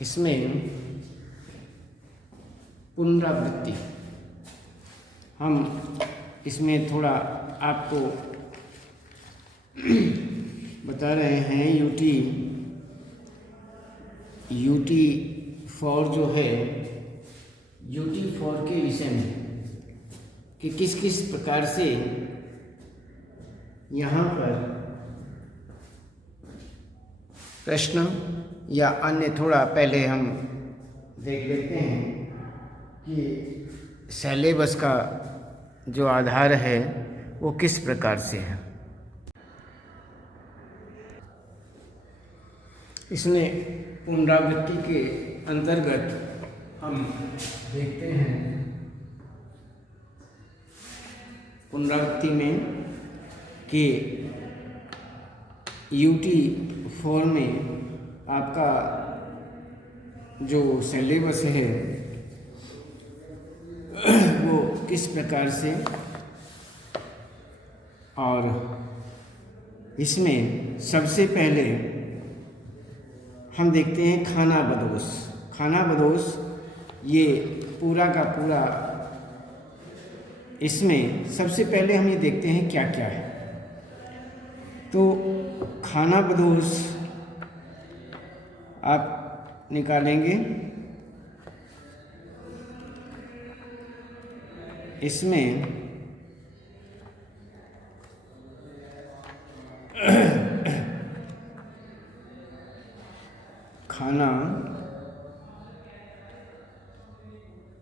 इसमें पुनरावृत्ति हम इसमें थोड़ा आपको बता रहे हैं। यूटी फॉर जो है, यूटी फॉर के विषय में कि किस किस प्रकार से यहाँ पर प्रश्न या अन्य थोड़ा पहले हम देख लेते हैं कि सिलेबस का जो आधार है वो किस प्रकार से है। इसमें पुनरावृत्ति के अंतर्गत हम देखते हैं पुनरावृत्ति में कि यूटी फॉर में आपका जो सिलेबस है वो किस प्रकार से, और इसमें सबसे पहले हम देखते हैं खाना बदोश ये पूरा का पूरा। इसमें सबसे पहले हम ये देखते हैं क्या क्या है। तो खाना बदोश आप निकालेंगे, इसमें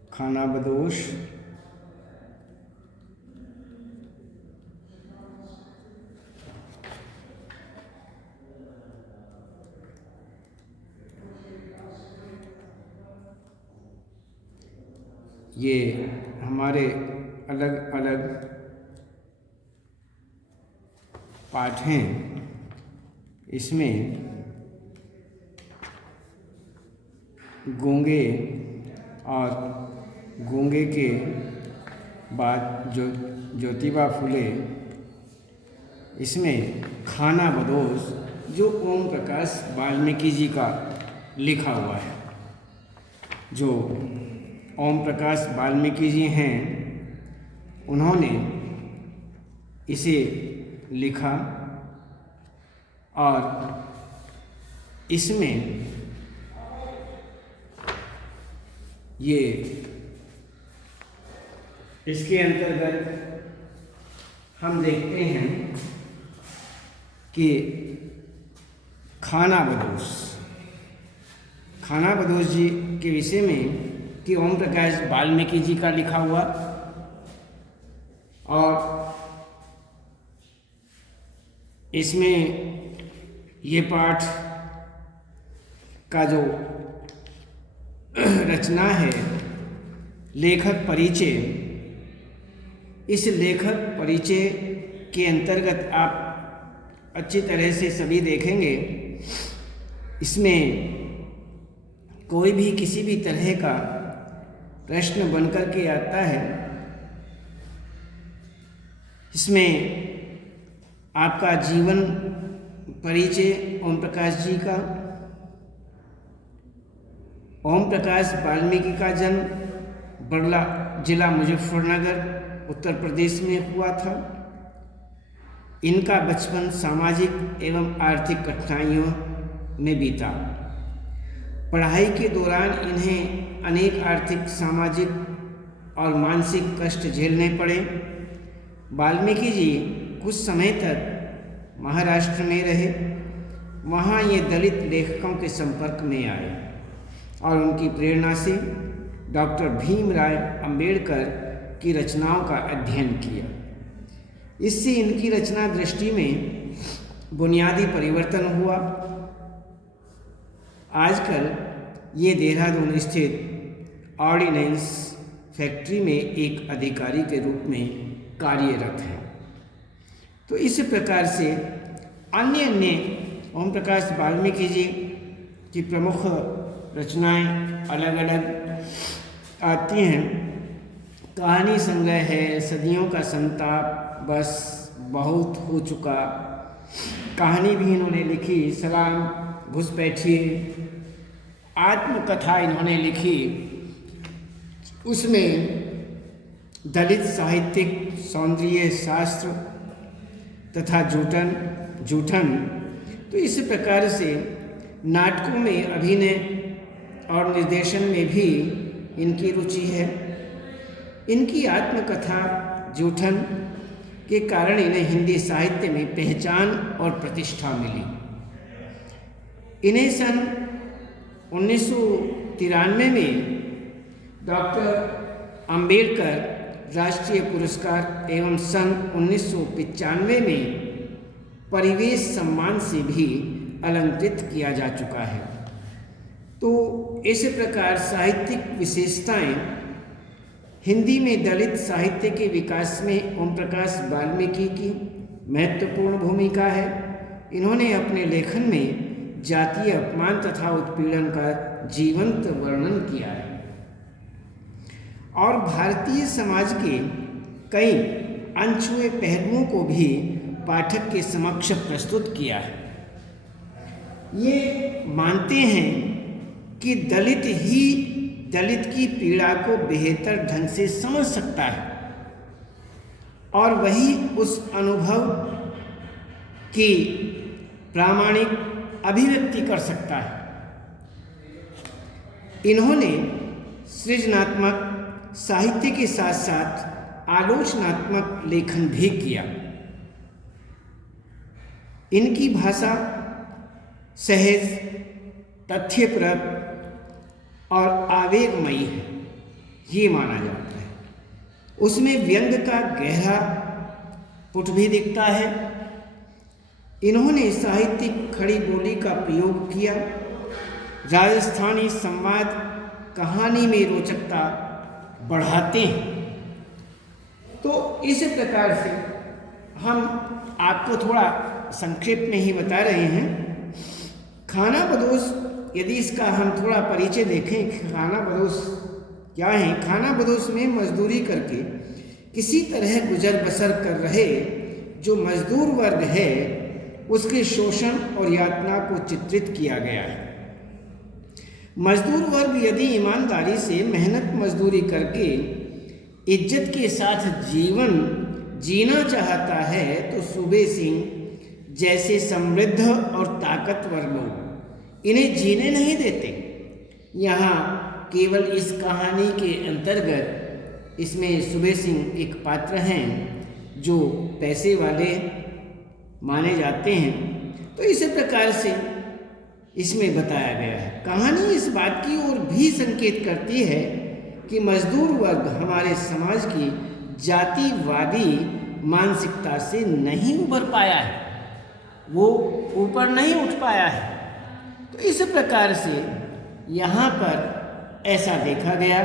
खाना बदोश ये हमारे अलग अलग पाठ हैं। इसमें गूंगे और गूंगे के बाद ज्योतिबा फुले, इसमें खाना बदोश जो ओम प्रकाश वाल्मीकि जी का लिखा हुआ है। जो ओम प्रकाश वाल्मीकि जी हैं उन्होंने इसे लिखा और इसमें ये इसके अंतर्गत हम देखते हैं कि खाना बदोश जी के विषय में कि ओम प्रकाश वाल्मीकि जी का लिखा हुआ, और इसमें ये पाठ का जो रचना है लेखक परिचय, इस लेखक परिचय के अंतर्गत आप अच्छी तरह से सभी देखेंगे। इसमें कोई भी किसी भी तरह का प्रश्न बनकर के आता है, इसमें आपका जीवन परिचय ओम प्रकाश जी का, ओम प्रकाश वाल्मीकि का जन्म बड़ला जिला मुजफ्फरनगर उत्तर प्रदेश में हुआ था। इनका बचपन सामाजिक एवं आर्थिक कठिनाइयों में बीता। पढ़ाई के दौरान इन्हें अनेक आर्थिक, सामाजिक और मानसिक कष्ट झेलने पड़े। वाल्मीकि जी कुछ समय तक महाराष्ट्र में रहे। वहाँ ये दलित लेखकों के संपर्क में आए और उनकी प्रेरणा से डॉक्टर भीमराव अंबेडकर की रचनाओं का अध्ययन किया। इससे इनकी रचना दृष्टि में बुनियादी परिवर्तन हुआ। आजकल ये देहरादून स्थित ऑर्डिनेंस फैक्ट्री में एक अधिकारी के रूप में कार्यरत है। तो इस प्रकार से अन्य ओम प्रकाश वाल्मीकि जी की प्रमुख रचनाएं अलग अलग आती हैं। कहानी संग्रह है, सदियों का संताप, बस बहुत हो चुका। कहानी भी इन्होंने लिखी, सलाम घुसपैठिए, आत्मकथा इन्होंने लिखी, उसमें दलित साहित्यिक सौंदर्य शास्त्र तथा जूठन, तो इस प्रकार से नाटकों में अभिनय और निर्देशन में भी इनकी रुचि है। इनकी आत्मकथा जूठन के कारण इन्हें हिंदी साहित्य में पहचान और प्रतिष्ठा मिली। इन्हें सन 1993 में डॉक्टर अंबेडकर राष्ट्रीय पुरस्कार एवं सन 1995 में परिवेश सम्मान से भी अलंकृत किया जा चुका है। तो इस प्रकार साहित्यिक विशेषताएं हिंदी में दलित साहित्य के विकास में ओम प्रकाश वाल्मीकि की महत्वपूर्ण भूमिका है। इन्होंने अपने लेखन में जातीय अपमान तथा उत्पीड़न का जीवंत वर्णन किया है और भारतीय समाज के कई अनछुए पहलुओं को भी पाठक के समक्ष प्रस्तुत किया है। ये मानते हैं कि दलित ही दलित की पीड़ा को बेहतर ढंग से समझ सकता है और वही उस अनुभव की प्रामाणिक अभिव्यक्ति कर सकता है। इन्होंने सृजनात्मक साहित्य के साथ साथ आलोचनात्मक लेखन भी किया। इनकी भाषा सहज, तथ्यप्रद और आवेगमयी है, ये माना जाता है। उसमें व्यंग का गहरा पुट भी दिखता है। इन्होंने साहित्यिक खड़ी बोली का प्रयोग किया। राजस्थानी संवाद कहानी में रोचकता बढ़ाते हैं। तो इस प्रकार से हम आपको थोड़ा संक्षेप में ही बता रहे हैं। खानाबदोश, यदि इसका हम थोड़ा परिचय देखें, खानाबदोश क्या है। खानाबदोश में मजदूरी करके किसी तरह गुजर बसर कर रहे जो मजदूर वर्ग है उसके शोषण और यातना को चित्रित किया गया है। मजदूर वर्ग यदि ईमानदारी से मेहनत मजदूरी करके इज्जत के साथ जीवन जीना चाहता है तो सूबे सिंह जैसे समृद्ध और ताकतवर लोग इन्हें जीने नहीं देते। यहाँ केवल इस कहानी के अंतर्गत इसमें सूबे सिंह एक पात्र हैं जो पैसे वाले माने जाते हैं। तो इस प्रकार से इसमें बताया गया है। कहानी इस बात की ओर भी संकेत करती है कि मजदूर वर्ग हमारे समाज की जातिवादी मानसिकता से नहीं उभर पाया है, वो ऊपर नहीं उठ पाया है। तो इस प्रकार से यहाँ पर ऐसा देखा गया।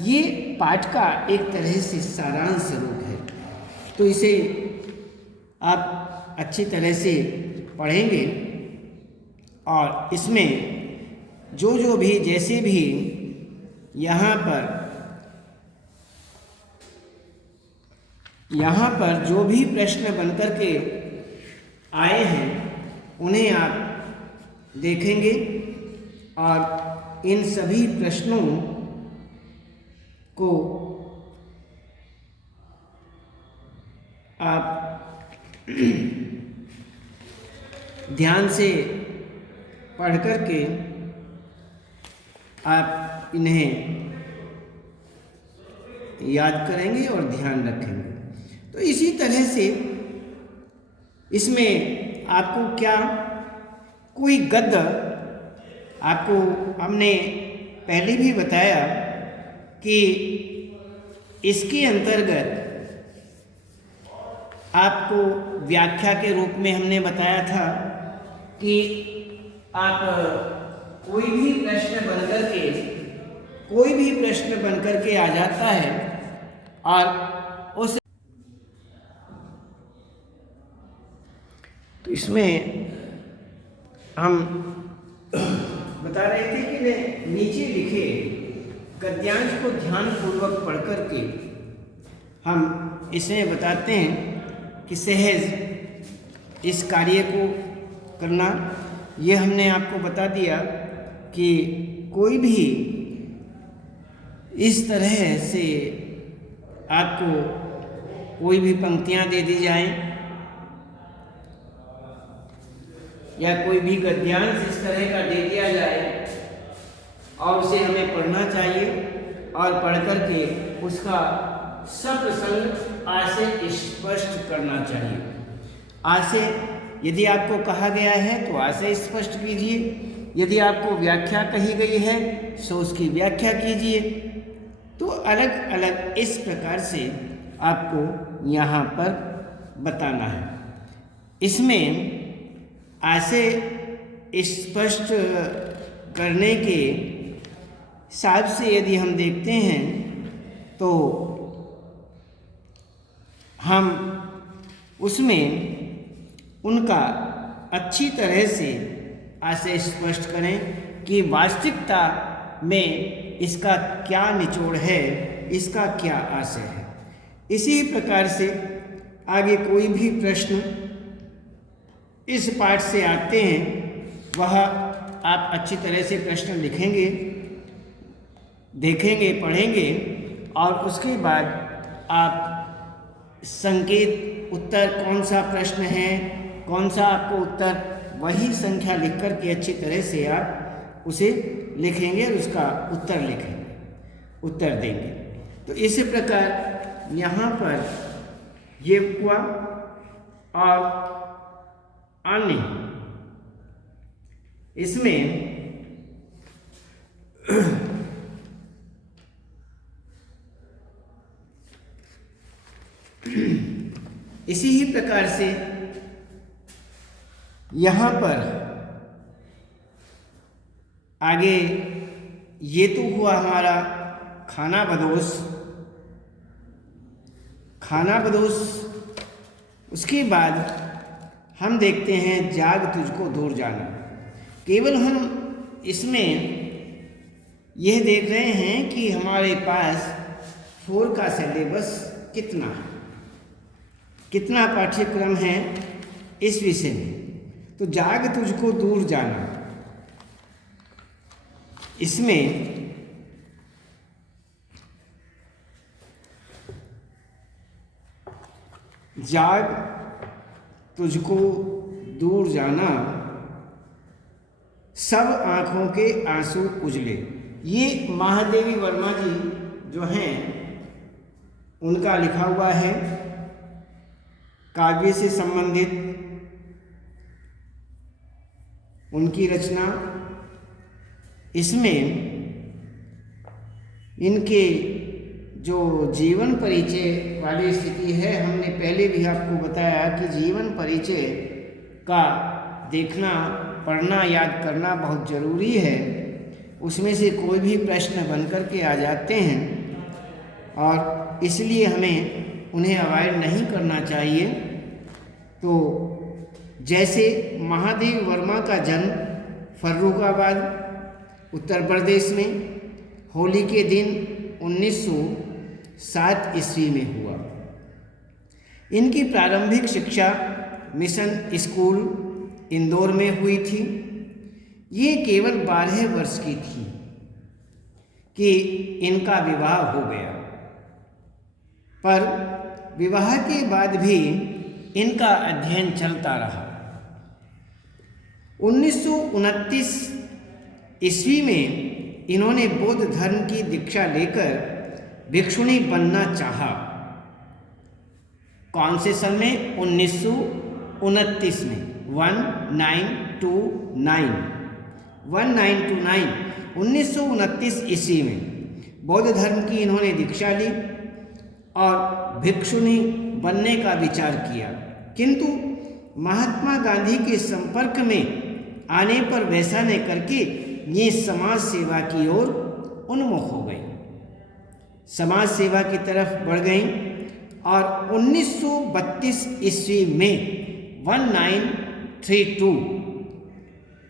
ये पाठ का एक तरह से सारांश रूप है। तो इसे आप अच्छी तरह से पढ़ेंगे और इसमें जो भी जैसे भी यहाँ पर जो भी प्रश्न बनकर के आए हैं उन्हें आप देखेंगे और इन सभी प्रश्नों को आप ध्यान से पढ़ कर के आप इन्हें याद करेंगे और ध्यान रखेंगे। तो इसी तरह से इसमें आपको क्या कोई गद्य, आपको हमने पहले भी बताया कि इसके अंतर्गत आपको व्याख्या के रूप में हमने बताया था कि आप कोई भी प्रश्न बनकर के आ जाता है और उस तो इसमें हम बता रहे थे कि नीचे लिखे गद्यांश को ध्यानपूर्वक पढ़ करके हम इसमें बताते हैं कि सहज इस कार्य को करना। ये हमने आपको बता दिया कि कोई भी इस तरह से आपको कोई भी पंक्तियाँ दे दी जाएं या कोई भी गद्यांश इस तरह का दे दिया जाए और उसे हमें पढ़ना चाहिए और पढ़ करके उसका सप्रसंग आशय स्पष्ट करना चाहिए। आशय यदि आपको कहा गया है तो आशय स्पष्ट कीजिए, यदि आपको व्याख्या कही गई है तो उसकी व्याख्या कीजिए। तो अलग अलग इस प्रकार से आपको यहाँ पर बताना है। इसमें आशय स्पष्ट करने के हिसाब से यदि हम देखते हैं तो हम उसमें उनका अच्छी तरह से आशय स्पष्ट करें कि वास्तविकता में इसका क्या निचोड़ है, इसका क्या आशय है। इसी प्रकार से आगे कोई भी प्रश्न इस पाठ से आते हैं वह आप अच्छी तरह से प्रश्न लिखेंगे, देखेंगे, पढ़ेंगे और उसके बाद आप संकेत उत्तर कौन सा प्रश्न है, कौन सा आपको उत्तर, वही संख्या लिख कर के अच्छी तरह से आप उसे लिखेंगे और उसका उत्तर लिखेंगे, उत्तर देंगे। तो इस प्रकार यहाँ पर ये हुआ। और अन्य इसमें इसी ही प्रकार से यहाँ पर आगे ये तो हुआ हमारा खाना बदोश। उसके बाद हम देखते हैं जाग तुझको दूर जाना। केवल हम इसमें यह देख रहे हैं कि हमारे पास 4 का सिलेबस कितना है, कितना पाठ्यक्रम है इस विषय में। तो जाग तुझको दूर जाना, इसमें जाग तुझको दूर जाना, सब आँखों के आंसू उजले। ये महादेवी वर्मा जी जो हैं उनका लिखा हुआ है, काव्य से संबंधित उनकी रचना। इसमें इनके जो जीवन परिचय वाली स्थिति है, हमने पहले भी आपको बताया कि जीवन परिचय का देखना, पढ़ना, याद करना बहुत ज़रूरी है। उसमें से कोई भी प्रश्न बन कर के आ जाते हैं और इसलिए हमें उन्हें अवॉइड नहीं करना चाहिए। तो जैसे महादेवी वर्मा का जन्म फर्रुखाबाद उत्तर प्रदेश में होली के दिन 1907 ईस्वी में हुआ। इनकी प्रारंभिक शिक्षा मिशन स्कूल इंदौर में हुई थी। ये केवल 12 वर्ष की थी कि इनका विवाह हो गया, पर विवाह के बाद भी इनका अध्ययन चलता रहा। 1929 ईस्वी में इन्होंने बौद्ध धर्म की दीक्षा लेकर भिक्षुणी बनना चाहा। कौन से सन में? 1929 में, 1929 ईस्वी में बौद्ध धर्म की इन्होंने दीक्षा ली और भिक्षुणी बनने का विचार किया, किंतु महात्मा गांधी के संपर्क में आने पर वैसा न करके ये समाज सेवा की ओर उन्मुख हो गई, समाज सेवा की तरफ बढ़ गई। और 1932 ईस्वी में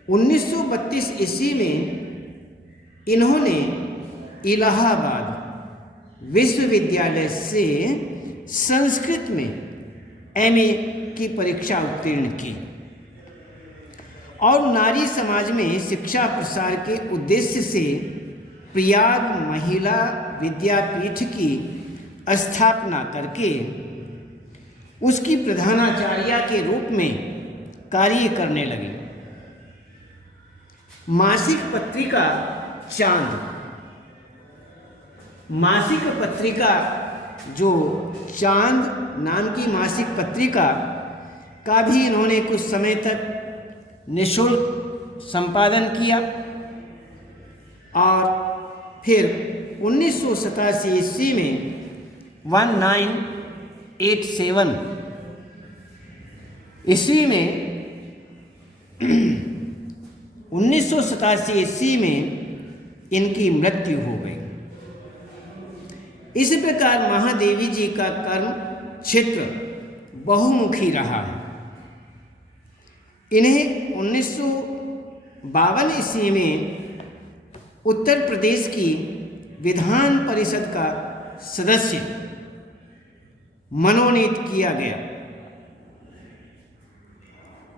1932 ईस्वी में इन्होंने इलाहाबाद विश्वविद्यालय से संस्कृत में एमए की परीक्षा उत्तीर्ण की और नारी समाज में शिक्षा प्रसार के उद्देश्य से प्रयाग महिला विद्यापीठ की स्थापना करके उसकी प्रधानाचार्या के रूप में कार्य करने लगी। मासिक पत्रिका चांद, मासिक पत्रिका जो चांद नाम की मासिक पत्रिका का भी इन्होंने कुछ समय तक निःशुल्क संपादन किया और फिर 1987 ईस्वी में 1987 ईस्वी में 1987 ईस्वी में इनकी मृत्यु हो गई। इस प्रकार महादेवी जी का कर्म क्षेत्र बहुमुखी रहा है। इन्हें 1952 ईस्वी में उत्तर प्रदेश की विधान परिषद का सदस्य मनोनीत किया गया।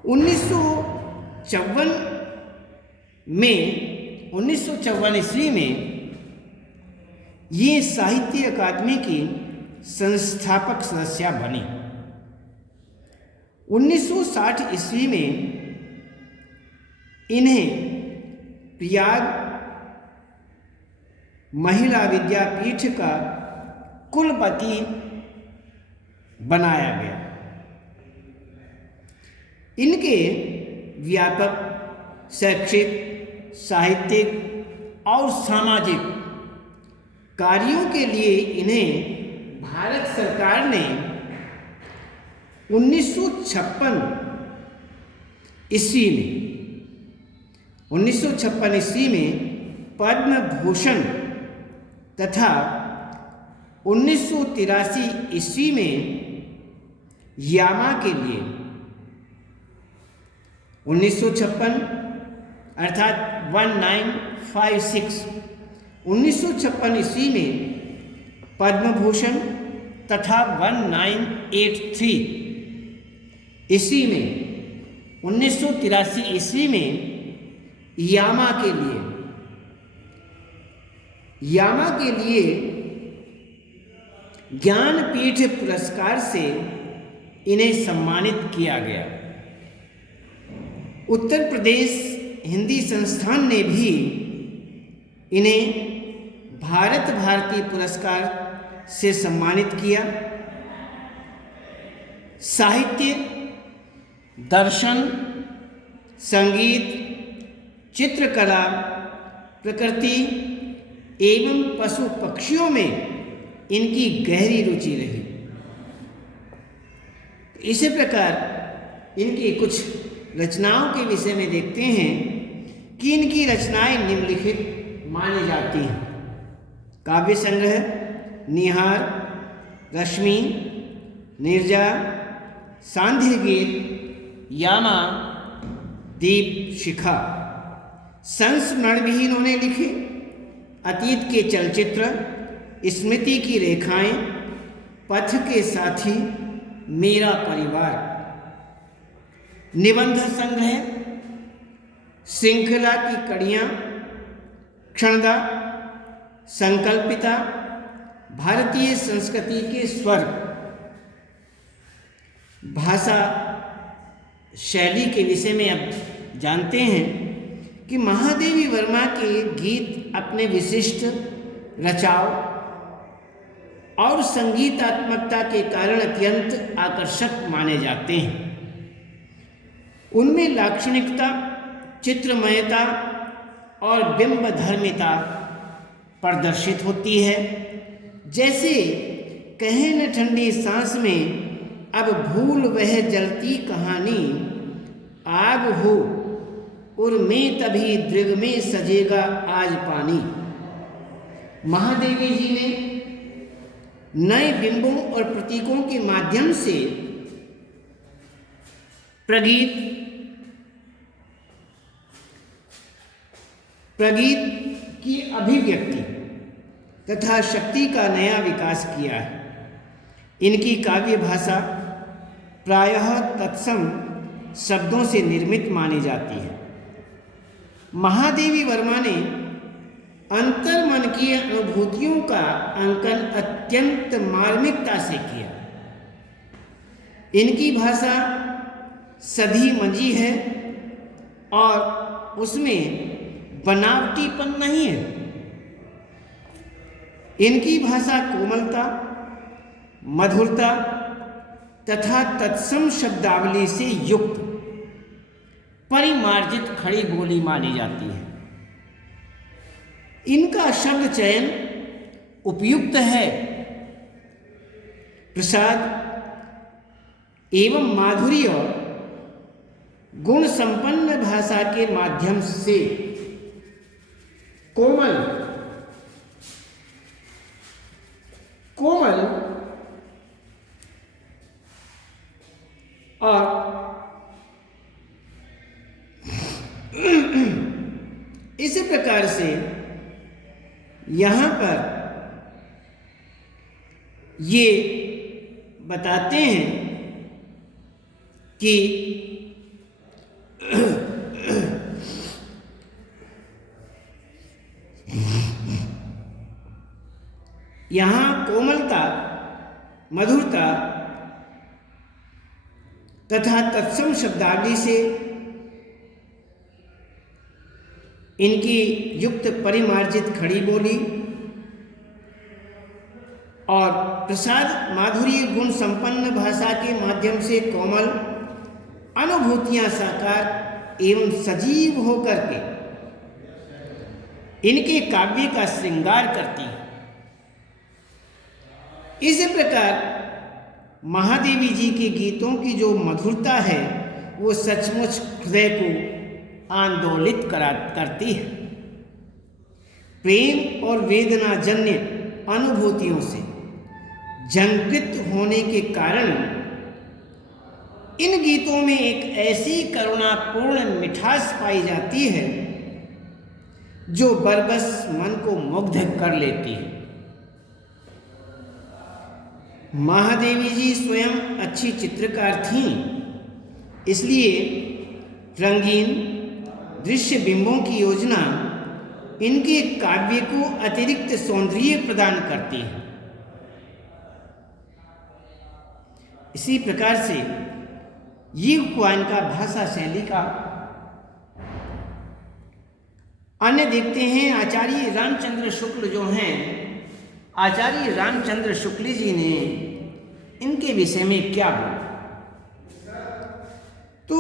1954 ईस्वी में ये साहित्य अकादमी की संस्थापक सदस्य बनी। 1960 ईस्वी में इन्हें प्रयाग महिला विद्यापीठ का कुलपति बनाया गया। इनके व्यापक शैक्षिक, साहित्यिक और सामाजिक कार्यों के लिए इन्हें भारत सरकार ने 1956 ईस्वी में पद्म भूषण तथा 1983 ईस्वी में यामा के लिए 1956 अर्थात 1956 ईस्वी में पद्म भूषण तथा 1983 ईस्वी में 1983 ईस्वी में यामा के लिए ज्ञानपीठ पुरस्कार से इन्हें सम्मानित किया गया। उत्तर प्रदेश हिंदी संस्थान ने भी इन्हें भारत भारती पुरस्कार से सम्मानित किया। साहित्य, दर्शन, संगीत, चित्रकला, प्रकृति एवं पशु पक्षियों में इनकी गहरी रुचि रही। इसी प्रकार इनकी कुछ रचनाओं के विषय में देखते हैं कि इनकी रचनाएं निम्नलिखित मानी जाती हैं। काव्य संग्रह निहार, रश्मि, निर्जा, सांध्य गीत, यामा, दीप शिखा। संस्मरण भी इन्होंने लिखे। अतीत के चलचित्र, स्मृति की रेखाएं, पथ के साथी, मेरा परिवार। निबंध संग्रह, श्रृंखला की कड़ियाँ, क्षणदा, संकल्पिता, भारतीय संस्कृति के स्वर। भाषा शैली के विषय में अब जानते हैं कि महादेवी वर्मा के गीत अपने विशिष्ट रचाव और संगीतात्मकता के कारण अत्यंत आकर्षक माने जाते हैं। उनमें लाक्षणिकता, चित्रमयता और बिंबधर्मिता प्रदर्शित होती है। जैसे कहे न ठंडी सांस में अब भूल वह जलती कहानी, आग हो और मैं तभी दृग में सजेगा आज पानी। महादेवी जी ने नए बिंबों और प्रतीकों के माध्यम से प्रगीत की अभिव्यक्ति तथा शक्ति का नया विकास किया है। इनकी काव्य भाषा प्रायः तत्सम शब्दों से निर्मित मानी जाती है। महादेवी वर्मा ने अंतर्मन की अनुभूतियों का अंकन अत्यंत मार्मिकता से किया। इनकी भाषा सधी मंजी है और उसमें बनावटीपन नहीं है। इनकी भाषा कोमलता, मधुरता तथा तत्सम शब्दावली से युक्त परिमार्जित खड़ी बोली मानी जाती है। इनका शब्द चयन उपयुक्त है। प्रसाद एवं माधुर्य गुण संपन्न भाषा के माध्यम से कोमल और इस प्रकार से यहाँ पर ये बताते हैं कि यहाँ कोमलता, मधुरता तथा तत्सम शब्दावली से इनकी युक्त परिमार्जित खड़ी बोली और प्रसाद माधुर्य गुण संपन्न भाषा के माध्यम से कोमल अनुभूतियां साकार एवं सजीव होकर के इनके काव्य का श्रृंगार करती है। इस प्रकार महादेवी जी के गीतों की जो मधुरता है वो सचमुच हृदय को आंदोलित करती है। प्रेम और वेदना जन्य अनुभूतियों से झंकृत होने के कारण इन गीतों में एक ऐसी करुणापूर्ण मिठास पाई जाती है जो बरबस मन को मुग्ध कर लेती है। महादेवी जी स्वयं अच्छी चित्रकार थीं, इसलिए रंगीन दृश्य बिंबों की योजना इनके काव्य को अतिरिक्त सौंदर्य प्रदान करती है। इसी प्रकार से ये हुआ इनका भाषा शैली का। अन्य देखते हैं आचार्य रामचंद्र शुक्ल जो हैं, आचार्य रामचंद्र शुक्ल जी ने इनके विषय में क्या बोला। तो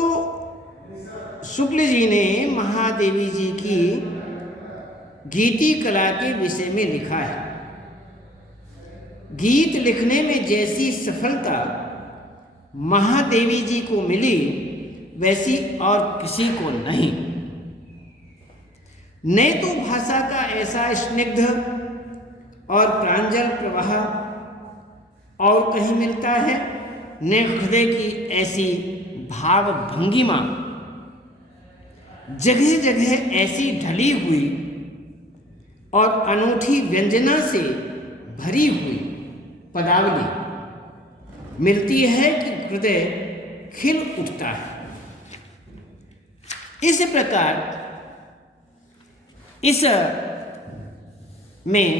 शुक्ल जी ने महादेवी जी की गीति कला के विषय में लिखा है। गीत लिखने में जैसी सफलता महादेवी जी को मिली वैसी और किसी को नहीं। न तो भाषा का ऐसा स्निग्ध और प्रांजल प्रवाह और कहीं मिलता है, न हृदय की ऐसी भाव भंगिमा जगह जगह ऐसी ढली हुई और अनूठी व्यंजना से भरी हुई पदावली मिलती है कि हृदय खिल उठता है। इस प्रकार इस में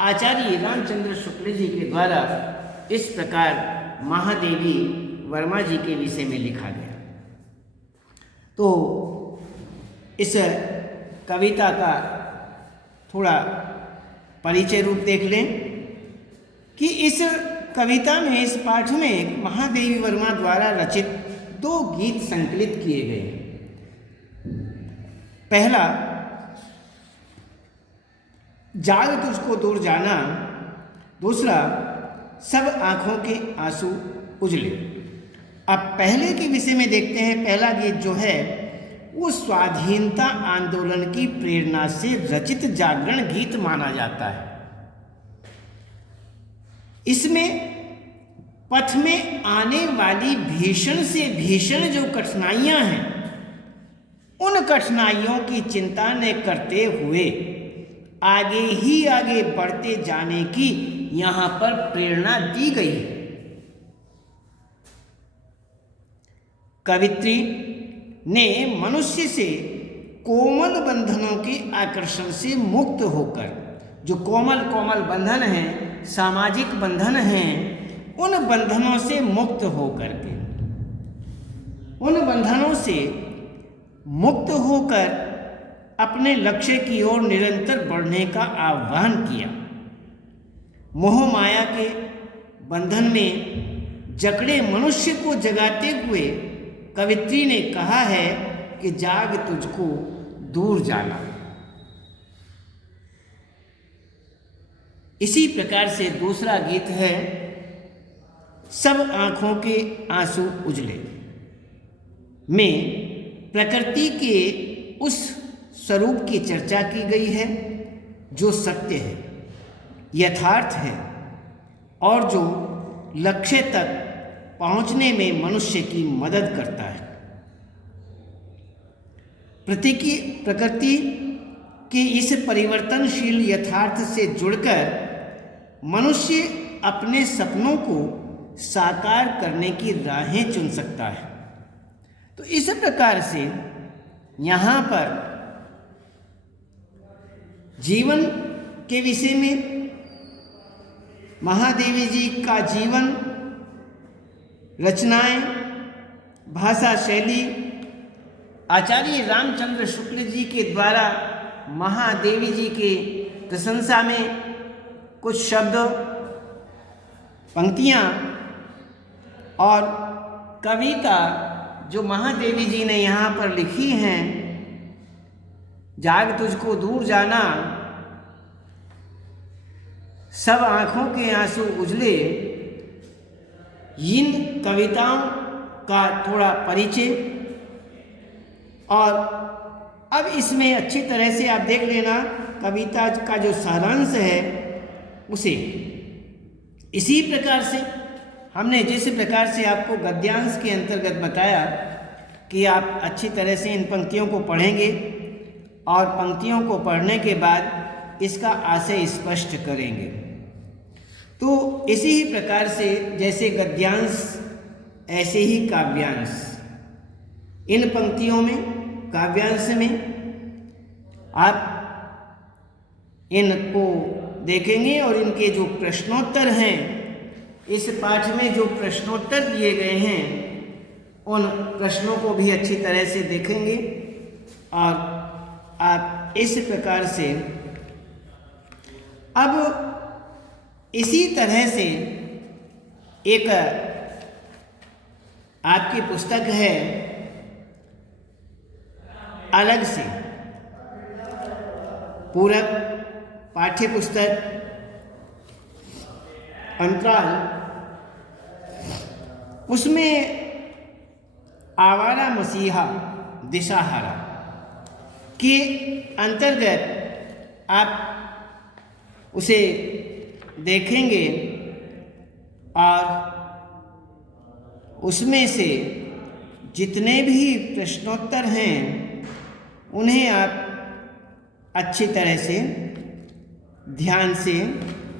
आचार्य रामचंद्र शुक्ल जी के द्वारा इस प्रकार महादेवी वर्मा जी के विषय में लिखा गया। तो इस कविता का थोड़ा परिचय रूप देख लें कि इस कविता में, इस पाठ में महादेवी वर्मा द्वारा रचित 2 गीत संकलित किए गए हैं। पहला जाग तुझको दूर जाना, दूसरा सब आँखों के आंसू उजले। अब पहले के विषय में देखते हैं। पहला गीत जो है वो स्वाधीनता आंदोलन की प्रेरणा से रचित जागरण गीत माना जाता है। इसमें पथ में आने वाली भीषण से भीषण जो कठिनाइयां हैं, उन कठिनाइयों की चिंता न करते हुए आगे ही आगे बढ़ते जाने की यहाँ पर प्रेरणा दी गई है। कवित्री ने मनुष्य से कोमल बंधनों के आकर्षण से मुक्त होकर, जो कोमल कोमल बंधन हैं, सामाजिक बंधन हैं, उन बंधनों से मुक्त होकर के, उन बंधनों से मुक्त होकर अपने लक्ष्य की ओर निरंतर बढ़ने का आह्वान किया। मोह माया के बंधन में जकड़े मनुष्य को जगाते हुए कवित्री ने कहा है कि जाग तुझको दूर जाना। इसी प्रकार से दूसरा गीत है सब आँखों के आंसू उजले, में प्रकृति के उस स्वरूप की चर्चा की गई है जो सत्य है, यथार्थ है और जो लक्ष्य तक पहुंचने में मनुष्य की मदद करता है। प्रकृति के इस परिवर्तनशील यथार्थ से जुड़कर मनुष्य अपने सपनों को साकार करने की राहें चुन सकता है। तो इस प्रकार से यहाँ पर जीवन के विषय में महादेवी जी का जीवन, रचनाएं, भाषा शैली, आचार्य रामचंद्र शुक्ल जी के द्वारा महादेवी जी के प्रशंसा में कुछ शब्द, पंक्तियाँ और कविता जो महादेवी जी ने यहाँ पर लिखी हैं, जाग तुझको दूर जाना, सब आँखों के आंसू उजले, इन कविताओं का थोड़ा परिचय। और अब इसमें अच्छी तरह से आप देख लेना कविता का जो सारांश है उसे। इसी प्रकार से हमने जिस प्रकार से आपको गद्यांश के अंतर्गत बताया कि आप अच्छी तरह से इन पंक्तियों को पढ़ेंगे और पंक्तियों को पढ़ने के बाद इसका आशय स्पष्ट करेंगे। तो इसी ही प्रकार से जैसे गद्यांश ऐसे ही काव्यांश, इन पंक्तियों में, काव्यांश में आप इनको देखेंगे और इनके जो प्रश्नोत्तर हैं, इस पाठ में जो प्रश्नोत्तर दिए गए हैं उन प्रश्नों को भी अच्छी तरह से देखेंगे और आप इस प्रकार से अब इसी तरह से एक आपकी पुस्तक है अलग से पूरक पाठ्य पुस्तक अंतराल, उसमें आवारा मसीहा दिशाहारा के अंतर्गत आप उसे देखेंगे और उसमें से जितने भी प्रश्नोत्तर हैं उन्हें आप अच्छी तरह से ध्यान से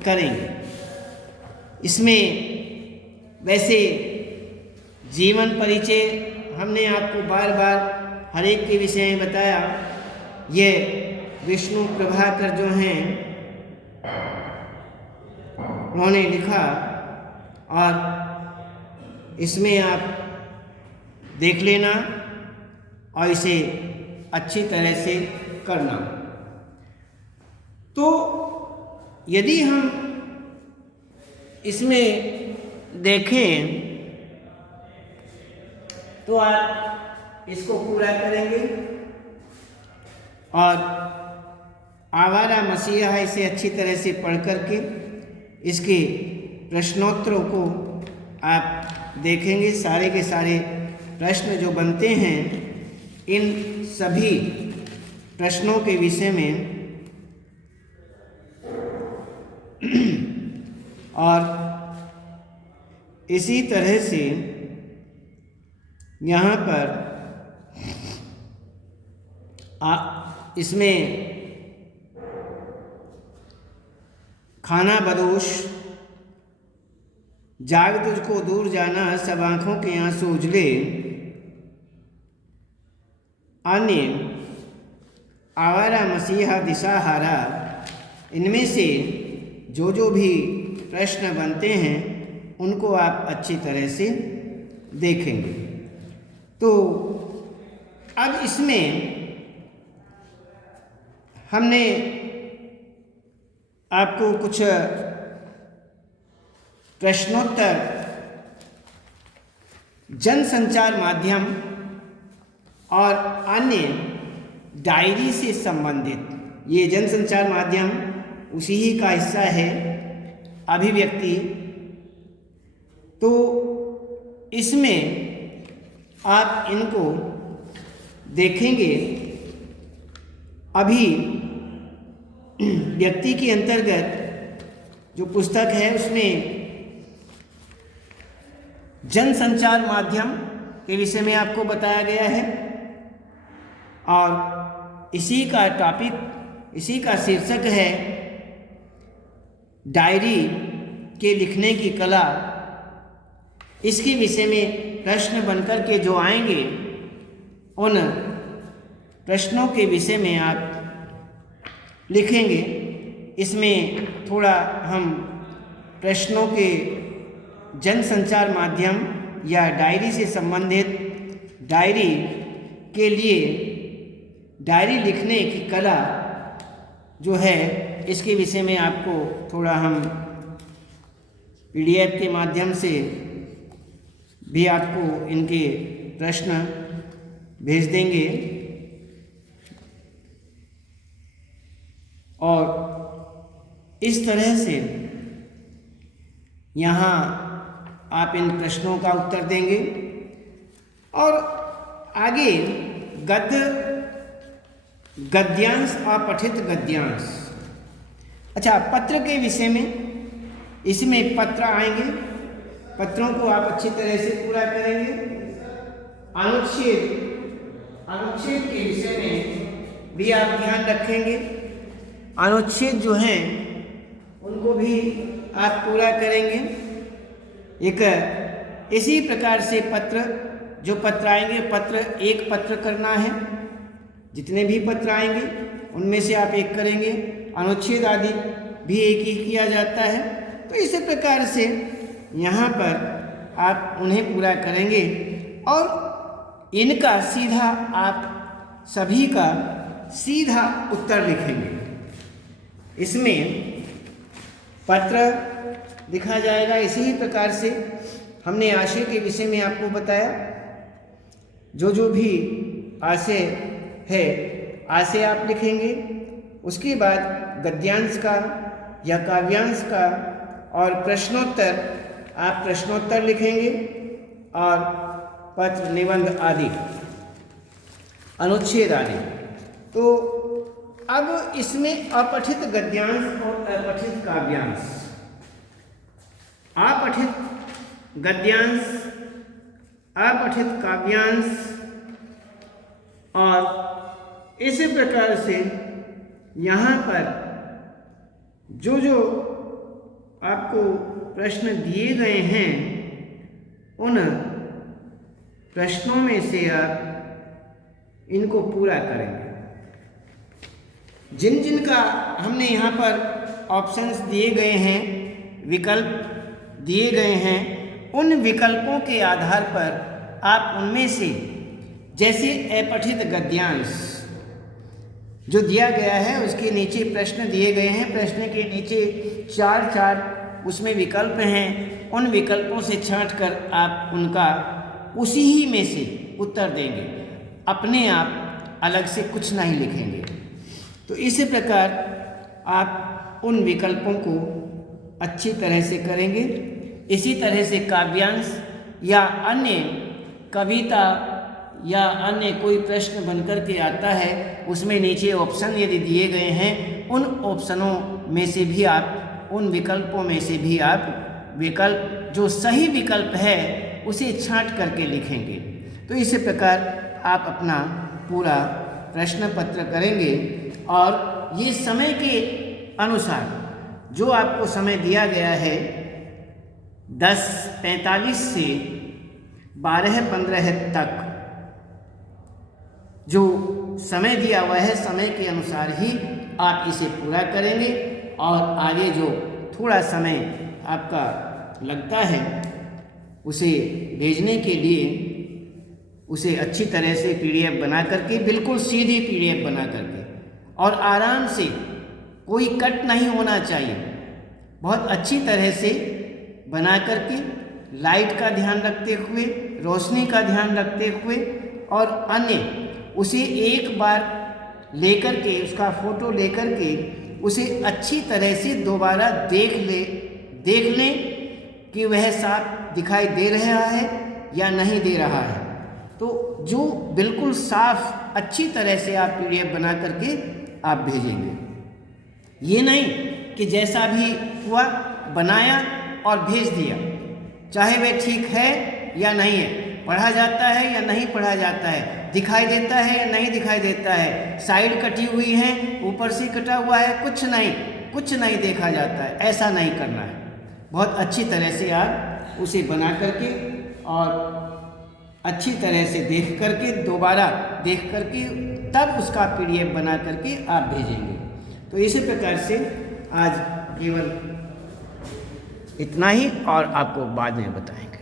करेंगे। इसमें वैसे जीवन परिचय हमने आपको बार बार हर एक के विषय में बताया। ये विष्णु प्रभाकर जो हैं उन्होंने लिखा और इसमें आप देख लेना और इसे अच्छी तरह से करना। तो यदि हम इसमें देखें तो आप इसको पूरा करेंगे और आवारा मसीहा इसे अच्छी तरह से पढ़ करके इसके प्रश्नोत्तरों को आप देखेंगे। सारे के सारे प्रश्न जो बनते हैं इन सभी प्रश्नों के विषय में और इसी तरह से यहाँ पर इसमें खाना बदोश, जाग तुझको दूर जाना, सब आँखों के आंसू उजले, अन्य आवारा मसीहा दिशाहारा, इनमें से जो भी प्रश्न बनते हैं उनको आप अच्छी तरह से देखेंगे। तो अब इसमें हमने आपको कुछ प्रश्नोत्तर जनसंचार माध्यम और अन्य डायरी से संबंधित, ये जनसंचार माध्यम उसी ही का हिस्सा है, अभिव्यक्ति। तो इसमें आप इनको देखेंगे। अभी व्यक्ति के अंतर्गत जो पुस्तक है उसमें जनसंचार माध्यम के विषय में आपको बताया गया है और इसी का टॉपिक, इसी का शीर्षक है डायरी के लिखने की कला। इसके विषय में प्रश्न बनकर के जो आएंगे उन प्रश्नों के विषय में आप लिखेंगे। इसमें थोड़ा हम प्रश्नों के जनसंचार माध्यम या डायरी से संबंधित डायरी के लिए डायरी लिखने की कला जो है इसके विषय में आपको थोड़ा हम PDF के माध्यम से भी आपको इनके प्रश्न भेज देंगे और इस तरह से यहाँ आप इन प्रश्नों का उत्तर देंगे। और आगे गद्यांश, अपठित गद्यांश। अच्छा, पत्र के विषय में, इसमें पत्र आएंगे, पत्रों को आप अच्छी तरह से पूरा करेंगे। अनुच्छेद के विषय में भी आप ध्यान रखेंगे। अनुच्छेद जो हैं उनको भी आप पूरा करेंगे। एक इसी प्रकार से पत्र, जो पत्र आएंगे, एक पत्र करना है। जितने भी पत्र आएंगे उनमें से आप एक करेंगे। अनुच्छेद आदि भी एक ही किया जाता है। तो इसी प्रकार से यहाँ पर आप उन्हें पूरा करेंगे और इनका सीधा आप सभी का सीधा उत्तर लिखेंगे। इसमें पत्र लिखा जाएगा। इसी ही प्रकार से हमने आशय के विषय में आपको बताया। जो भी आशय है, आशय आप लिखेंगे। उसके बाद गद्यांश का या काव्यांश का और प्रश्नोत्तर, आप प्रश्नोत्तर लिखेंगे और पत्र, निबंध आदि, अनुच्छेद आदि। तो अब इसमें अपठित गद्यांश और अपठित काव्यांश। अपठित गद्यांश, अपठित काव्यांश, और इसी प्रकार से यहाँ पर जो आपको प्रश्न दिए गए हैं उन प्रश्नों में से आप इनको पूरा करेंगे। जिन का हमने यहाँ पर ऑप्शंस दिए गए हैं, विकल्प दिए गए हैं, उन विकल्पों के आधार पर आप उनमें से, जैसे अपठित गद्यांश जो दिया गया है उसके नीचे प्रश्न दिए गए हैं, प्रश्न के नीचे चार उसमें विकल्प हैं। उन विकल्पों से छांट कर आप उनका उसी ही में से उत्तर देंगे, अपने आप अलग से कुछ नहीं लिखेंगे। तो इसी प्रकार आप उन विकल्पों को अच्छी तरह से करेंगे। इसी तरह से काव्यांश या अन्य कविता या अन्य कोई प्रश्न बनकर के आता है, उसमें नीचे ऑप्शन यदि दिए गए हैं, उन ऑप्शनों में से भी आप, उन विकल्पों में से भी आप विकल्प, जो सही विकल्प है उसे छांट करके लिखेंगे। तो इसी प्रकार आप अपना पूरा प्रश्न पत्र करेंगे और ये समय के अनुसार जो आपको समय दिया गया है 10:45 से 12:15 तक जो समय दिया हुआ है समय के अनुसार ही आप इसे पूरा करेंगे और आगे जो थोड़ा समय आपका लगता है उसे भेजने के लिए उसे अच्छी तरह से PDF बना करके, बिल्कुल सीधी PDF बना करके और आराम से, कोई कट नहीं होना चाहिए, बहुत अच्छी तरह से बना करके लाइट का ध्यान रखते हुए, रोशनी का ध्यान रखते हुए और अन्य उसे एक बार लेकर के, उसका फ़ोटो लेकर के उसे अच्छी तरह से दोबारा देख लें कि वह साफ दिखाई दे रहा है या नहीं दे रहा है। तो जो बिल्कुल साफ अच्छी तरह से आप PDF बना करके आप भेजेंगे। ये नहीं कि जैसा भी हुआ बनाया और भेज दिया, चाहे वह ठीक है या नहीं है, पढ़ा जाता है या नहीं पढ़ा जाता है, दिखाई देता है या नहीं दिखाई देता है, साइड कटी हुई है, ऊपर से कटा हुआ है, कुछ नहीं देखा जाता है। ऐसा नहीं करना है। बहुत अच्छी तरह से आप उसे बना करके और अच्छी तरह से देख करके, दोबारा देख करके तब उसका PDF बना करके आप भेजेंगे। तो इसी प्रकार से आज केवल इतना ही और आपको बाद में बताएंगे।